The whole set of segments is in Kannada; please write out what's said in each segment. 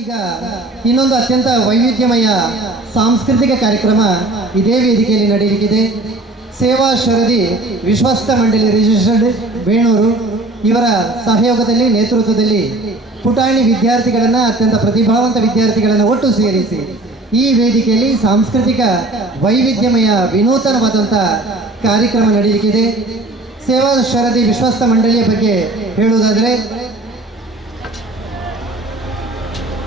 ಈಗ ಇನ್ನೊಂದು ಅತ್ಯಂತ ವೈವಿಧ್ಯಮಯ ಸಾಂಸ್ಕೃತಿಕ ಕಾರ್ಯಕ್ರಮ ಇದೇ ವೇದಿಕೆಯಲ್ಲಿ ನಡೆಯಲಿಕ್ಕಿದೆ. ಸೇವಾ ಶರದಿ ವಿಶ್ವಸ್ತ ಮಂಡಳಿ ರಿಜಿಸ್ಟರ್ಡ್ ಬೇಣೂರು. ಇವರ ಸಹಯೋಗದಲ್ಲಿ, ನೇತೃತ್ವದಲ್ಲಿ ಪುಟಾಣಿ ವಿದ್ಯಾರ್ಥಿಗಳನ್ನು, ಅತ್ಯಂತ ಪ್ರತಿಭಾವಂತ ವಿದ್ಯಾರ್ಥಿಗಳನ್ನು ಒಟ್ಟು ಸೇರಿಸಿ ಈ ವೇದಿಕೆಯಲ್ಲಿ ಸಾಂಸ್ಕೃತಿಕ ವೈವಿಧ್ಯಮಯ ವಿನೂತನವಾದಂಥ ಕಾರ್ಯಕ್ರಮ ನಡೆಯಲಿಕ್ಕಿದೆ. ಸೇವಾ ಶರದಿ ವಿಶ್ವಸ್ತ ಮಂಡಳಿಯ ಬಗ್ಗೆ ಹೇಳುವುದಾದರೆ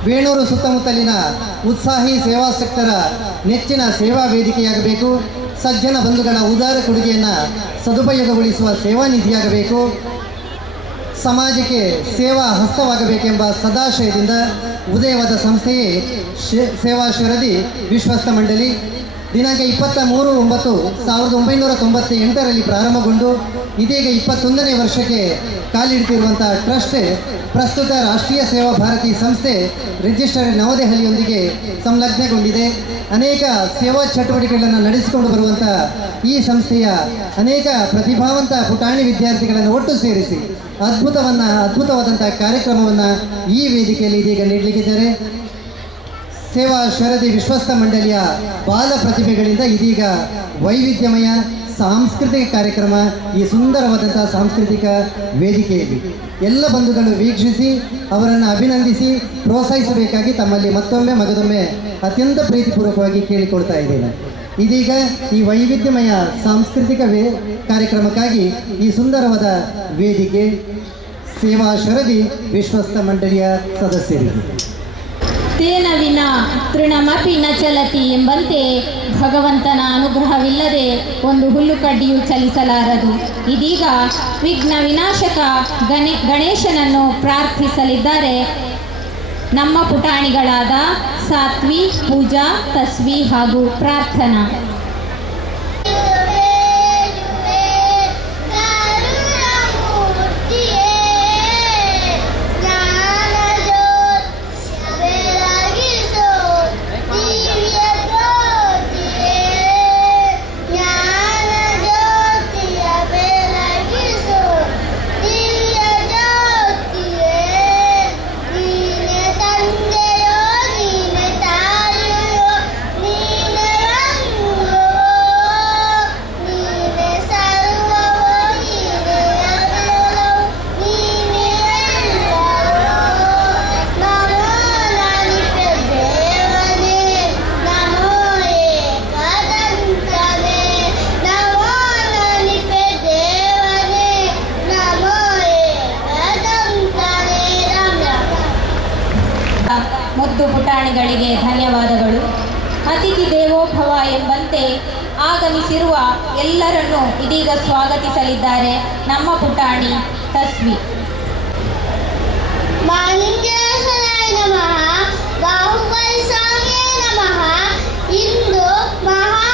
ಬೇಣೂರು ಸುತ್ತಮುತ್ತಲಿನ ಉತ್ಸಾಹಿ ಸೇವಾಸಕ್ತರ ನೆಚ್ಚಿನ ಸೇವಾ ವೇದಿಕೆಯಾಗಬೇಕು. ಸಜ್ಜನ ಬಂಧುಗಳ ಉದಾರ ಕೊಡುಗೆಯನ್ನು ಸದುಪಯೋಗಗೊಳಿಸುವ ಸೇವಾ ನಿಧಿಯಾಗಬೇಕು. ಸಮಾಜಕ್ಕೆ ಸೇವಾ ಹಸ್ತವಾಗಬೇಕೆಂಬ ಸದಾಶಯದಿಂದ ಉದಯವಾದ ಸಂಸ್ಥೆಯೇ ಸೇವಾ ಶರದಿ ವಿಶ್ವಸ್ತ ಮಂಡಳಿ. ದಿನಾಂಕ ಇಪ್ಪತ್ತ ಮೂರು ಒಂಬತ್ತು ಸಾವಿರದ ಒಂಬೈನೂರ ತೊಂಬತ್ತ ಎಂಟರಲ್ಲಿ ಪ್ರಾರಂಭಗೊಂಡು, ಇದೀಗ ಇಪ್ಪತ್ತೊಂದನೇ ವರ್ಷಕ್ಕೆ ಕಾಲಿಡ್ತಿರುವಂಥ ಟ್ರಸ್ಟ್ ಪ್ರಸ್ತುತ ರಾಷ್ಟ್ರೀಯ ಸೇವಾ ಭಾರತಿ ಸಂಸ್ಥೆ ರಿಜಿಸ್ಟರ್ ನವದೆಹಲಿಯೊಂದಿಗೆ ಸಂಲಗ್ನಗೊಂಡಿದೆ. ಅನೇಕ ಸೇವಾ ಚಟುವಟಿಕೆಗಳನ್ನು ನಡೆಸಿಕೊಂಡು ಬರುವಂಥ ಈ ಸಂಸ್ಥೆಯ ಅನೇಕ ಪ್ರತಿಭಾವಂತ ಪುಟಾಣಿ ವಿದ್ಯಾರ್ಥಿಗಳನ್ನು ಒಟ್ಟು ಸೇರಿಸಿ ಅದ್ಭುತವನ್ನ ಅದ್ಭುತವಾದಂಥ ಕಾರ್ಯಕ್ರಮವನ್ನು ಈ ವೇದಿಕೆಯಲ್ಲಿ ಇದೀಗ ನೀಡಲಿಕ್ಕಿದ್ದಾರೆ. ಸೇವಾ ಶರದಿ ವಿಶ್ವಸ್ತ ಮಂಡಳಿಯ ಬಾಲ ಪ್ರತಿಭೆಗಳಿಂದ ಇದೀಗ ವೈವಿಧ್ಯಮಯ ಸಾಂಸ್ಕೃತಿಕ ಕಾರ್ಯಕ್ರಮ, ಈ ಸುಂದರವಾದಂತಹ ಸಾಂಸ್ಕೃತಿಕ ವೇದಿಕೆಯಲ್ಲಿ ಎಲ್ಲ ಬಂಧುಗಳು ವೀಕ್ಷಿಸಿ, ಅವರನ್ನು ಅಭಿನಂದಿಸಿ, ಪ್ರೋತ್ಸಾಹಿಸಬೇಕಾಗಿ ತಮ್ಮಲ್ಲಿ ಮತ್ತೊಮ್ಮೆ ಮಗದೊಮ್ಮೆ ಅತ್ಯಂತ ಪ್ರೀತಿಪೂರ್ವಕವಾಗಿ ಕೇಳಿಕೊಳ್ತಾ ಇದ್ದೇನೆ. ಇದೀಗ ಈ ವೈವಿಧ್ಯಮಯ ಸಾಂಸ್ಕೃತಿಕ ವೇ, ಕಾರ್ಯಕ್ರಮಕ್ಕಾಗಿ ಈ ಸುಂದರವಾದ ವೇದಿಕೆ ಸೇವಾ ಶರದಿ ವಿಶ್ವಸ್ತ ಮಂಡಳಿಯ ಸದಸ್ಯರಿಗೆ ತೇನ ವಿನ, ತೃಣಮಪಿ ನ ಚಲತಿ ಎಂಬಂತೆ ಭಗವಂತನ ಅನುಗ್ರಹವಿಲ್ಲದೆ ಒಂದು ಹುಲ್ಲು ಕಡ್ಡಿಯು ಚಲಿಸಲಾರದು. ಇದೀಗ ವಿಘ್ನ ವಿನಾಶಕ ಗಣೇ, ಗಣೇಶನನ್ನು ಪ್ರಾರ್ಥಿಸಲಿದ್ದಾರೆ. ನಮ್ಮ ಪುಟಾಣಿಗಳಾದ ಸಾತ್ವಿ, ಪೂಜಾ, ತಸ್ವಿ ಹಾಗೂ ಪ್ರಾರ್ಥನಾ. ಪುಟಾಣಿಗಳಿಗೆ ಧನ್ಯವಾದಗಳು. ಅತಿಥಿ ದೇವೋಭವ ಎಂಬಂತೆ ಆಗಮಿಸಿರುವ ಎಲ್ಲರನ್ನು ಇದೀಗ ಸ್ವಾಗತಿಸಲಿದ್ದಾರೆ ನಮ್ಮ ಪುಟಾಣಿ ತಸ್ವಿ. ನಮಃ ಇಂದು ಮಹಾಮಸ್ತಕಾಭಿಷೇಕದ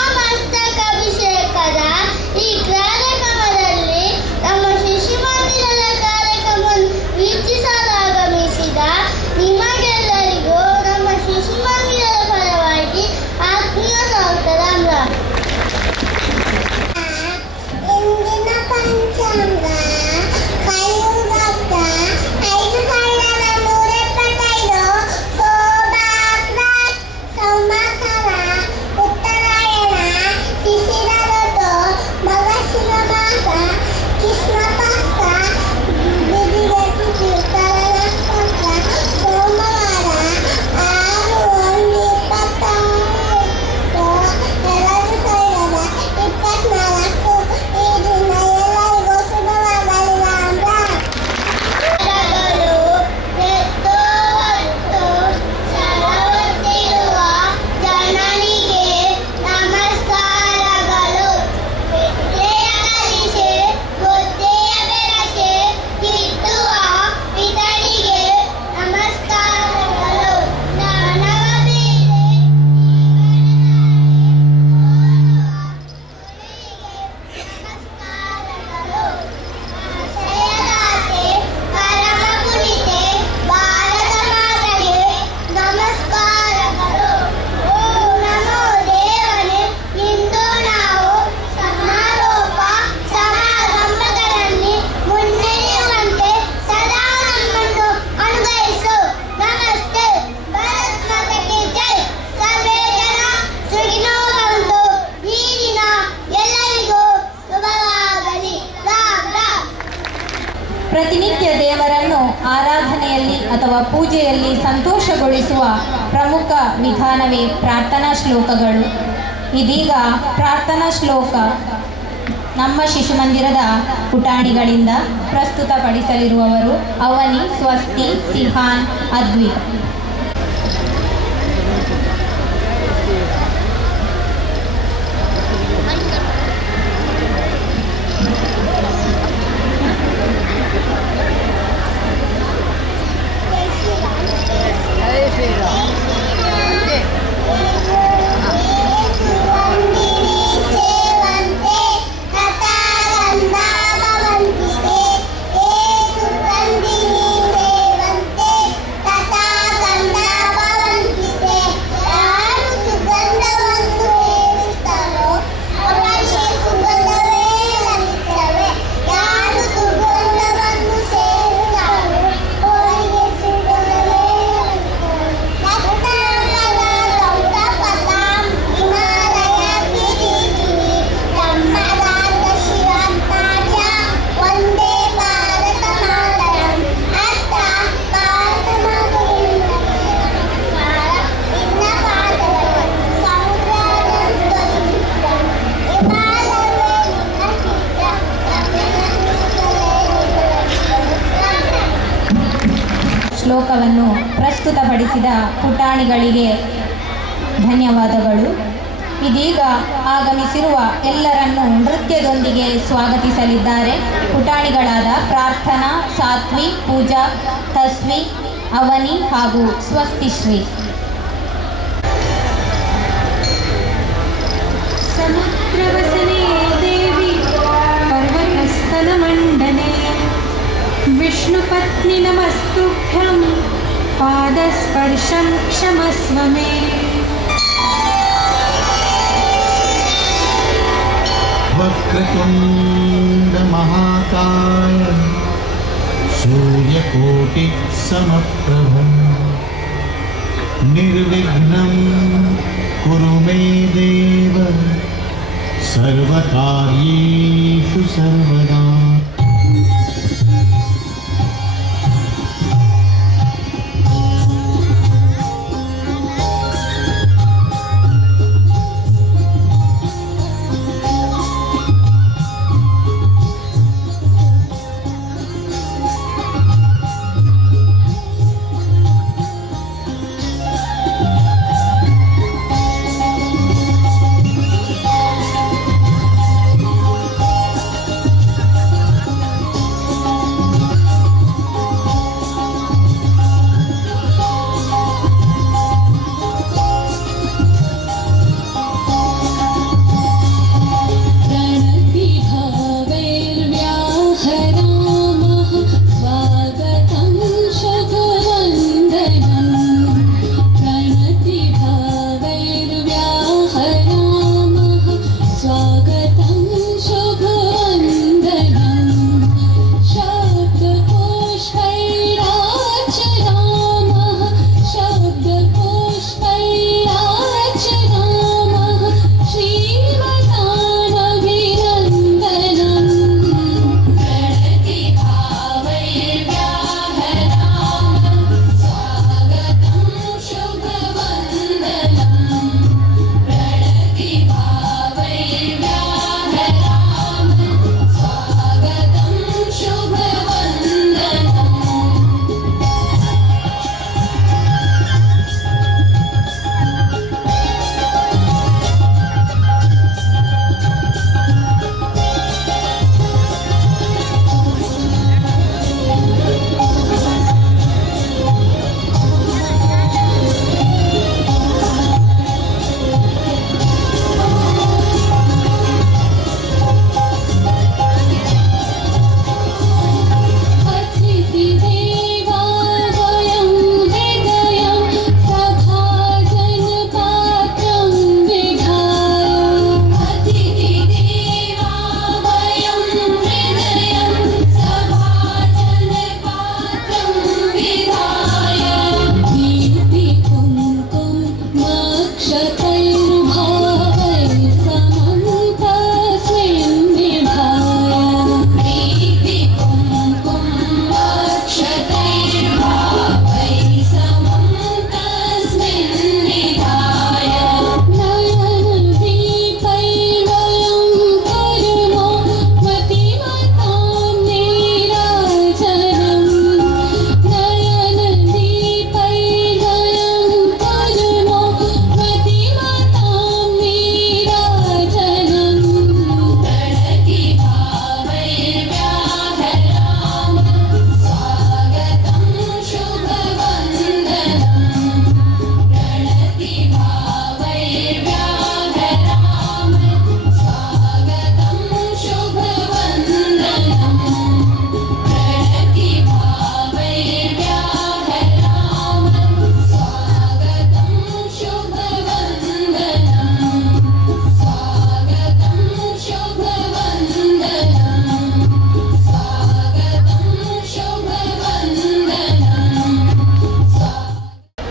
ನಿತ್ಯ ದೇವರನ್ನು ಆರಾಧನೆಯಲ್ಲಿ ಅಥವಾ ಪೂಜೆಯಲ್ಲಿ ಸಂತೋಷಗೊಳಿಸುವ ಪ್ರಮುಖ ವಿಧಾನವೇ ಪ್ರಾರ್ಥನಾ ಶ್ಲೋಕಗಳು. ಇದೀಗ ಪ್ರಾರ್ಥನಾ ಶ್ಲೋಕ ನಮ್ಮ ಶಿಶುಮಂದಿರದ ಪುಟಾಣಿಗಳಿಂದ ಪ್ರಸ್ತುತಪಡಿಸಲಿರುವವರು ಅವನಿ, ಸ್ವಸ್ತಿ, ಸಿಹಾನ್ ಅದ್ವಿ ಪುಸ್ತಕವನ್ನು ಪ್ರಸ್ತುತಪಡಿಸಿದ ಪುಟಾಣಿಗಳಿಗೆ ಧನ್ಯವಾದಗಳು. ಇದೀಗ ಆಗಮಿಸಿರುವ ಎಲ್ಲರನ್ನು ನೃತ್ಯದೊಂದಿಗೆ ಸ್ವಾಗತಿಸಲಿದ್ದಾರೆ. ಪುಟಾಣಿಗಳಾದ ಪ್ರಾರ್ಥನಾ, ಸಾತ್ವಿ, ಪೂಜಾ, ತಸ್ವಿ, ಅವನಿ ಹಾಗೂ ಸ್ವಸ್ತಿಶ್ರೀ. ವಿಷ್ಣು ದೇವಿ ಮಂಡನೆ. ನಮಸ್ತುಭ್ಯಂ. पादस्पर्शं क्षमस्व मे। वक्रतुण्डमहाकाय सूर्यकोटिसमप्रभ निर्विघ्नं कुरु मे देव सर्वकार्येषु सर्वदा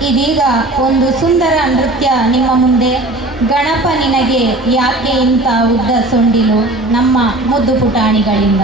ಇದೀಗ ಒಂದು ಸುಂದರ ನೃತ್ಯ ನಿಮ್ಮ ಮುಂದೆ. ಗಣಪ ನಿನಗೆ ಯಾಕೆ ಇಂಥ ಉದ್ದ ಸೊಂಡಿಲು ನಮ್ಮ ಮುದ್ದು ಪುಟಾಣಿಗಳಿಂದ.